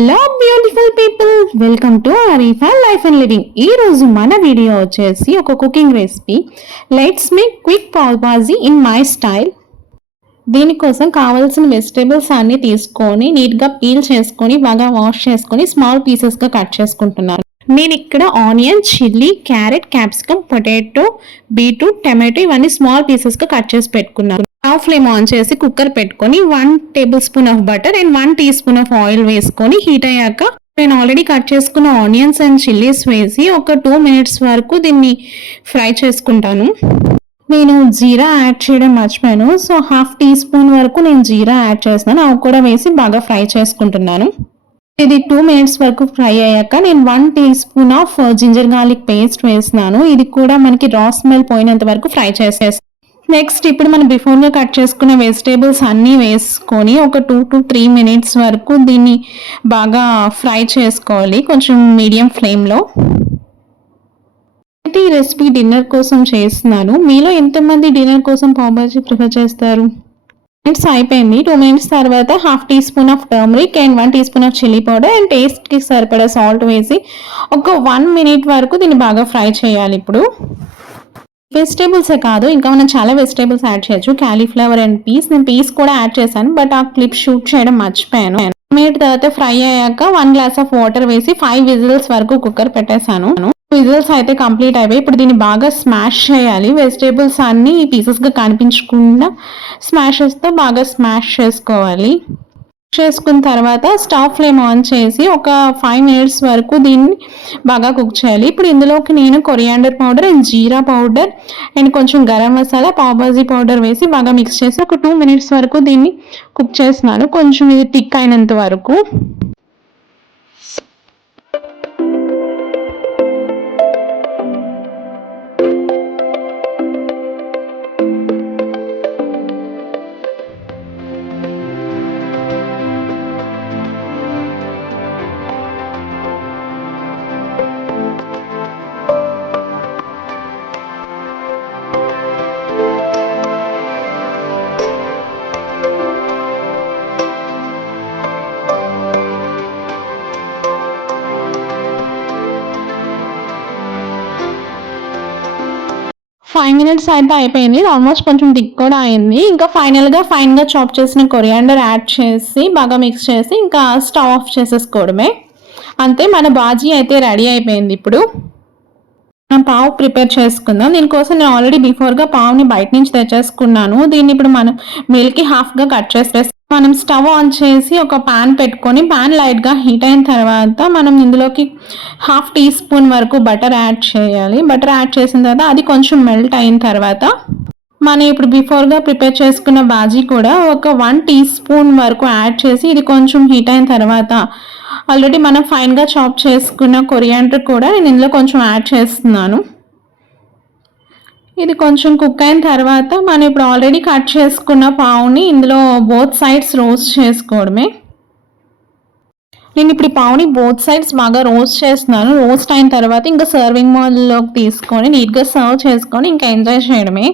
Hello beautiful people, welcome to Arifa life and living. ఈ రోజు మన వీడియో వచ్చేసి ఒక cooking recipe. Let's make quick pav bhaji in my style. దీనికోసం కావాల్సిన వెజిటేబుల్స్ అన్ని తీసుకొని నీట్గా పీల్ చేసుకొని బాగా వాష్ చేసుకొని స్మాల్ పీసెస్గా కట్ చేసుకుంటున్నాను. నేను ఇక్కడ onion, chilli, carrot, capsicum, potato, beetroot, tomato ఇవన్నీ స్మాల్ పీసెస్గా కట్ చేసి పెట్టుకున్నాను. స్టవ్ ఫ్లేమ్ ఆన్ చేసి కుక్కర్ పెట్టుకొని 1 tablespoon of butter and 1 teaspoon of oil వేసుకొని హీట్ అయ్యాక నేను ఆల్రెడీ కట్ చేసుకున్న ఆనియన్స్ అండ్ చిల్లీస్ వేసి ఒక 2 మినిట్స్ వరకు దీన్ని ఫ్రై చేసుకుంటాను. నేను జీరా యాడ్ చేయడం మర్చిపోయాను, సో 1/2 టీ స్పూన్ వరకు నేను జీరా యాడ్ చేస్తున్నాను. అవి కూడా వేసి బాగా ఫ్రై చేసుకుంటున్నాను. ఇది 2 మినిట్స్ వరకు ఫ్రై అయ్యాక నేను 1 teaspoon of ginger garlic paste వేస్తున్నాను. ఇది కూడా మనకి రా స్మెల్ పోయినంత వరకు ఫ్రై చేసేస్తాను. నెక్స్ట్ ఇప్పుడు మనం బిఫోర్గా కట్ చేసుకున్న వెజిటేబుల్స్ అన్నీ వేసుకొని ఒక 2 to 3 మినిట్స్ వరకు దీన్ని బాగా ఫ్రై చేసుకోవాలి, కొంచెం మీడియం ఫ్లేమ్లో. అయితే ఈ రెసిపీ డిన్నర్ కోసం చేస్తున్నాను. మీలో ఎంతమంది డిన్నర్ కోసం పావ్ భాజీ ప్రిఫర్ చేస్తారు? మినిట్స్ అయిపోయింది. 2 మినిట్స్ తర్వాత 1/2 teaspoon of turmeric and 1 teaspoon of chilli powder and టేస్ట్కి సరిపడా సాల్ట్ వేసి ఒక 1 మినిట్ వరకు దీన్ని బాగా ఫ్రై చేయాలి. ఇప్పుడు వెజిటేబుల్సే కాదు, ఇంకా మనం చాలా వెజిటేబుల్స్ యాడ్ చేయొచ్చు. క్యాలీఫ్లవర్ అండ్ పీస్, నేను పీస్ కూడా యాడ్ చేశాను, బట్ ఆ క్లిప్ షూట్ చేయడం మర్చిపోయాను. మినిట్ తర్వాత ఫ్రై అయ్యాక 1 గ్లాస్ ఆఫ్ వాటర్ వేసి 5 విజిల్స్ వరకు కుక్కర్ పెట్టేశాను. విజిల్స్ అయితే కంప్లీట్ అయిపోయి ఇప్పుడు దీన్ని బాగా స్మాష్ చేయాలి. వెజిటేబుల్స్ అన్ని పీసెస్గా కనిపించకుండా స్మాషెస్తో బాగా స్మాష్ చేసుకోవాలి. చేసుకున్న తర్వాత స్టవ్ ఫ్లేమ్ ఆన్ చేసి ఒక 5 మినిట్స్ వరకు దీన్ని బాగా కుక్ చేయాలి. ఇప్పుడు ఇందులోకి నేను coriander powder and jeera powder and కొంచెం గరం మసాలా, పావ్ భాజీ పౌడర్ వేసి బాగా మిక్స్ చేసి ఒక 2 మినిట్స్ వరకు దీన్ని కుక్ చేస్తున్నాను, కొంచెం ఇది థిక్ అయినంత వరకు. ఫైవ్ మినిట్స్ అయితే అయిపోయింది, ఆల్మోస్ట్ కొంచెం థిక్ కూడా అయింది. ఇంకా ఫైనల్గా ఫైన్గా చాప్ చేసిన కొరియాండర్ యాడ్ చేసి బాగా మిక్స్ చేసి ఇంకా స్టవ్ ఆఫ్ చేసేసుకోవడమే. అంతే, మన బాజీ అయితే రెడీ అయిపోయింది. ఇప్పుడు పావు ప్రిపేర్ చేసుకుందాం. దీనికోసం నేను ఆల్రెడీ బిఫోర్గా పావుని బయట నుంచి తెచ్చేసుకున్నాను. దీన్ని ఇప్పుడు మనం మిల్క్కి హాఫ్గా కట్ చేసేసి మనం స్టవ్ ఆన్ చేసి ఒక పాన్ పెట్టుకొని పాన్ లైట్గా హీట్ అయిన తర్వాత మనం ఇందులోకి 1/2 టీ స్పూన్ వరకు బటర్ యాడ్ చేయాలి. బటర్ యాడ్ చేసిన తర్వాత అది కొంచెం మెల్ట్ అయిన తర్వాత మనం ఇప్పుడు బిఫోర్గా ప్రిపేర్ చేసుకున్న బాజీ కూడా ఒక 1 టీ స్పూన్ వరకు యాడ్ చేసి ఇది కొంచెం హీట్ అయిన తర్వాత ఆల్రెడీ మనం ఫైన్గా చాప్ చేసుకున్న కొరియాండర్ కూడా నేను ఇందులో కొంచెం యాడ్ చేస్తున్నాను. ఇది కొంచెం కుక్ అయిన తర్వాత మనం ఇప్పుడు ఆల్రెడీ కట్ చేసుకున్న పావుని ఇందులో బోత్ సైడ్స్ రోస్ట్ చేసుకోవడమే. నేను ఇప్పుడు ఈ పావుని బోత్ సైడ్స్ బాగా రోస్ట్ చేస్తున్నాను. రోస్ట్ అయిన తర్వాత ఇంకా సర్వింగ్ బౌల్లోకి తీసుకొని నీట్గా సర్వ్ చేసుకొని ఇంకా ఎంజాయ్ చేయడమే.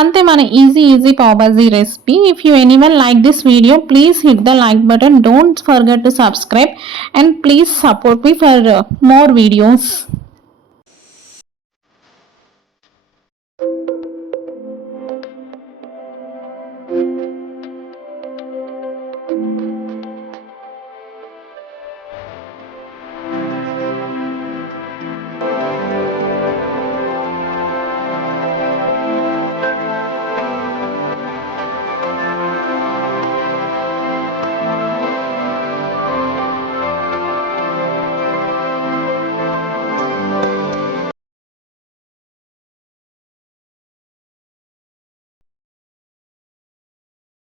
అంతే, మన easy pav bhaji recipe. If you anyone like this video, please hit the like button. Don't forget to subscribe and please support me for more videos.